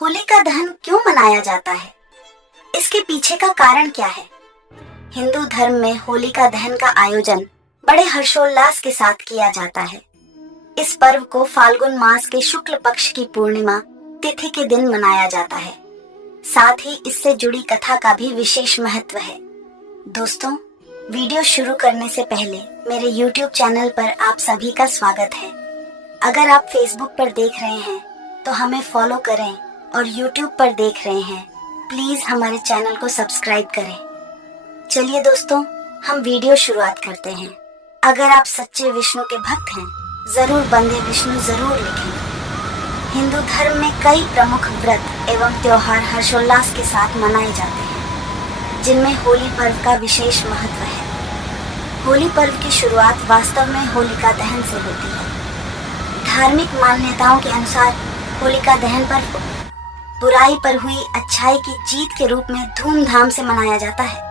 होलिका दहन क्यों मनाया जाता है? इसके पीछे का कारण क्या है? हिंदू धर्म में होलिका दहन का आयोजन बड़े हर्षोल्लास के साथ किया जाता है। इस पर्व को फाल्गुन मास के शुक्ल पक्ष की पूर्णिमा तिथि के दिन मनाया जाता है। साथ ही इससे जुड़ी कथा का भी विशेष महत्व है। दोस्तों, वीडियो शुरू करने से पहले मेरे YouTube चैनल पर आप सभी का स्वागत है। अगर आप Facebook पर देख रहे हैं तो हमें फॉलो करें और YouTube पर देख रहे हैं प्लीज हमारे चैनल को सब्सक्राइब करें। चलिए दोस्तों, हम वीडियो शुरुआत करते हैं। अगर आप सच्चे विष्णु के भक्त हैं, जरूर बंदे विष्णु जरूर लिखें। हिंदू धर्म में कई प्रमुख व्रत एवं त्योहार हर्षोल्लास के साथ मनाए जाते हैं, जिनमें होली पर्व का विशेष महत्व है। होली पर्व की शुरुआत वास्तव में होलिका दहन से होती है। धार्मिक मान्यताओं के अनुसार होलिका दहन पर्व बुराई पर हुई अच्छाई की जीत के रूप में धूमधाम से मनाया जाता है।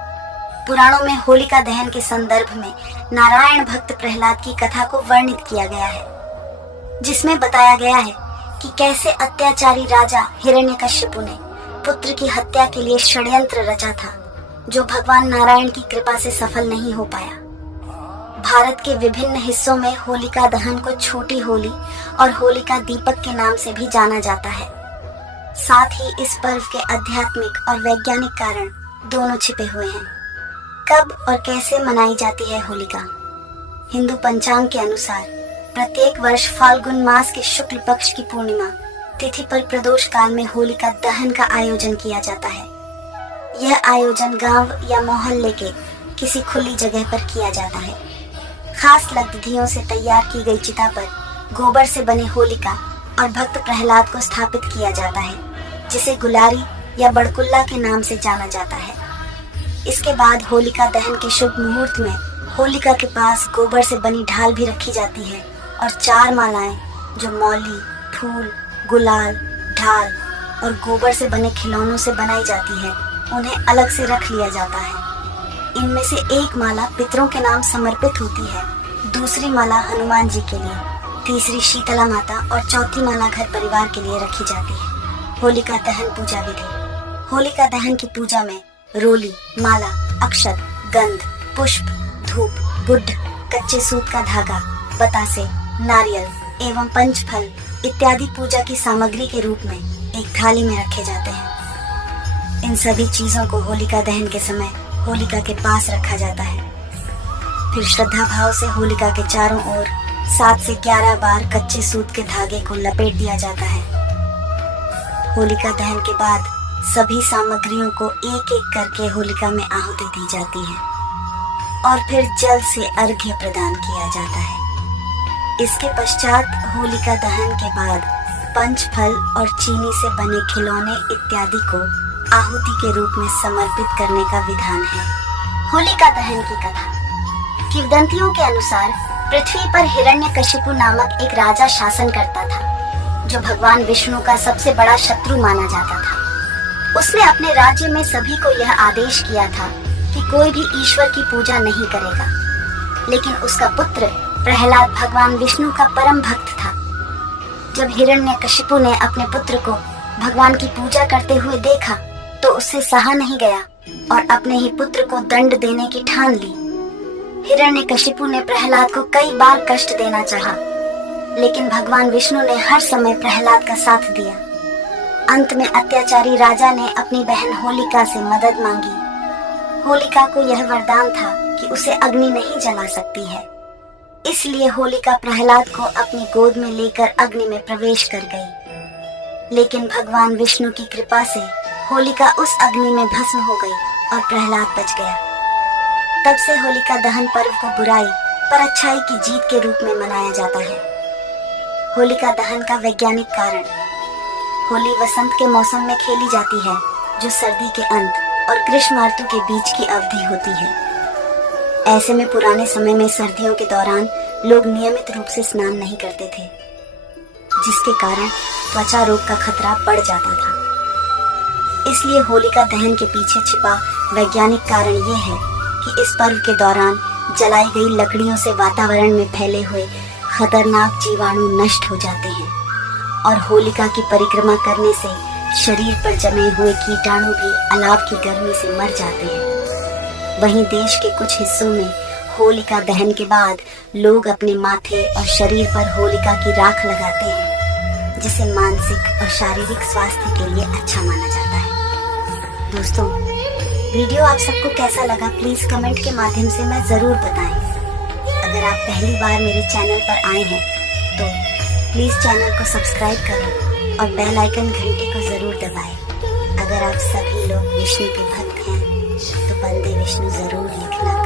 पुराणों में होलिका दहन के संदर्भ में नारायण भक्त प्रहलाद की कथा को वर्णित किया गया है, जिसमें बताया गया है कि कैसे अत्याचारी राजा हिरण्यकश्यपु ने पुत्र की हत्या के लिए षड्यंत्र रचा था, जो भगवान नारायण की कृपा से सफल नहीं हो पाया। भारत के विभिन्न हिस्सों में होलिका दहन को छोटी होली और होलिका दीपक के नाम से भी जाना जाता है। साथ ही इस पर्व के आध्यात्मिक और वैज्ञानिक कारण दोनों छिपे हुए हैं। कब और कैसे मनाई जाती है होलिका? हिंदू पंचांग के अनुसार प्रत्येक वर्ष फाल्गुन मास के शुक्ल पक्ष की पूर्णिमा तिथि पर प्रदोष काल में होलिका दहन का आयोजन किया जाता है। यह आयोजन गांव या मोहल्ले के किसी खुली जगह पर किया जाता है। खास लकड़ियों से तैयार की गई चिता पर गोबर से बनी होलिका और भक्त प्रहलाद को स्थापित किया जाता है, जिसे गुलारी या बड़कुल्ला के नाम से जाना जाता है। इसके बाद होलिका दहन के शुभ मुहूर्त में होलिका के पास गोबर से बनी ढाल भी रखी जाती है और 4 मालाएं जो मौली, फूल, गुलाल, ढाल और गोबर से बने खिलौनों से बनाई जाती है, उन्हें अलग से रख लिया जाता है। इनमें से एक माला पितरों के नाम समर्पित होती है, दूसरी माला हनुमान जी के लिए, तीसरी शीतला माता और चौथी माला घर परिवार के लिए रखी जाती है। होलिका दहन पूजा विधि। होलिका दहन की पूजा में रोली, माला, अक्षत, गंध, पुष्प, धूप, बुड्ढ, कच्चे सूत का धागा, बतासे, नारियल एवं पंचफल इत्यादि पूजा की सामग्री के रूप में एक थाली में रखे जाते हैं। इन सभी चीजों को होलिका दहन के समय होलिका के पास रखा जाता है। फिर श्रद्धा भाव से होलिका के चारों ओर 7 से 11 बार कच्चे सूत के धागे को लपेट दिया जाता है। होलिका दहन के बाद सभी सामग्रियों को एक एक करके होलिका में आहुति दी जाती है और फिर जल से अर्घ्य प्रदान किया जाता है। इसके पश्चात होलिका दहन के बाद पंचफल और चीनी से बने खिलौने इत्यादि को आहुति के रूप में समर्पित करने का विधान है। होलिका दहन की कथा। किंवदंतियों के अनुसार पृथ्वी पर हिरण्यकशिपु नामक एक राजा शासन करता था, जो भगवान विष्णु का सबसे बड़ा शत्रु माना जाता था। उसने अपने राज्य में सभी को यह आदेश किया था कि कोई भी ईश्वर की पूजा नहीं करेगा, लेकिन उसका पुत्र प्रहलाद भगवान विष्णु का परम भक्त था। जब हिरण्यकशिपु ने अपने पुत्र को भगवान की पूजा करते हुए देखा तो उससे सहा नहीं गया और अपने ही पुत्र को दंड देने की ठान ली। हिरण्यकशिपु ने प्रहलाद को कई बार कष्ट देना चाहा, लेकिन भगवान विष्णु ने हर समय प्रहलाद का साथ दिया। अंत में अत्याचारी राजा ने अपनी बहन होलिका से मदद मांगी। होलिका को यह वरदान था कि उसे अग्नि नहीं जला सकती है, इसलिए होलिका प्रहलाद को अपनी गोद में लेकर अग्नि में प्रवेश कर गई। लेकिन भगवान विष्णु की कृपा से होलिका उस अग्नि में भस्म हो गई और प्रहलाद बच गया। तब से होलिका दहन पर्व को बुराई पर अच्छाई की जीत के रूप में मनाया जाता है। होलिका दहन का वैज्ञानिक कारण। होली वसंत के मौसम में खेली जाती है, जो सर्दी के अंत और ग्रीष्म ऋतु के बीच की अवधि होती है। ऐसे में पुराने समय में सर्दियों के दौरान लोग नियमित रूप से स्नान नहीं करते थे, जिसके कारण त्वचा रोग का खतरा बढ़ जाता था। इसलिए होलिका दहन के पीछे छिपा वैज्ञानिक कारण ये है कि इस पर्व के दौरान जलाई गई लकड़ियों से वातावरण में फैले हुए खतरनाक जीवाणु नष्ट हो जाते हैं और होलिका की परिक्रमा करने से शरीर पर जमे हुए कीटाणु भी अलाव की गर्मी से मर जाते हैं। वहीं देश के कुछ हिस्सों में होलिका दहन के बाद लोग अपने माथे और शरीर पर होलिका की राख लगाते हैं, जिसे मानसिक और शारीरिक स्वास्थ्य के लिए अच्छा माना जाता है। दोस्तों, वीडियो आप सबको कैसा लगा प्लीज कमेंट के माध्यम से मैं जरूर बताएं। अगर आप पहली बार मेरे चैनल पर आए हैं तो प्लीज चैनल को सब्सक्राइब करें और बेल आइकन घंटे को जरूर दबाएं। अगर आप सभी लोग विष्णु के भक्त हैं तो वंदे विष्णु जरूर लिखना।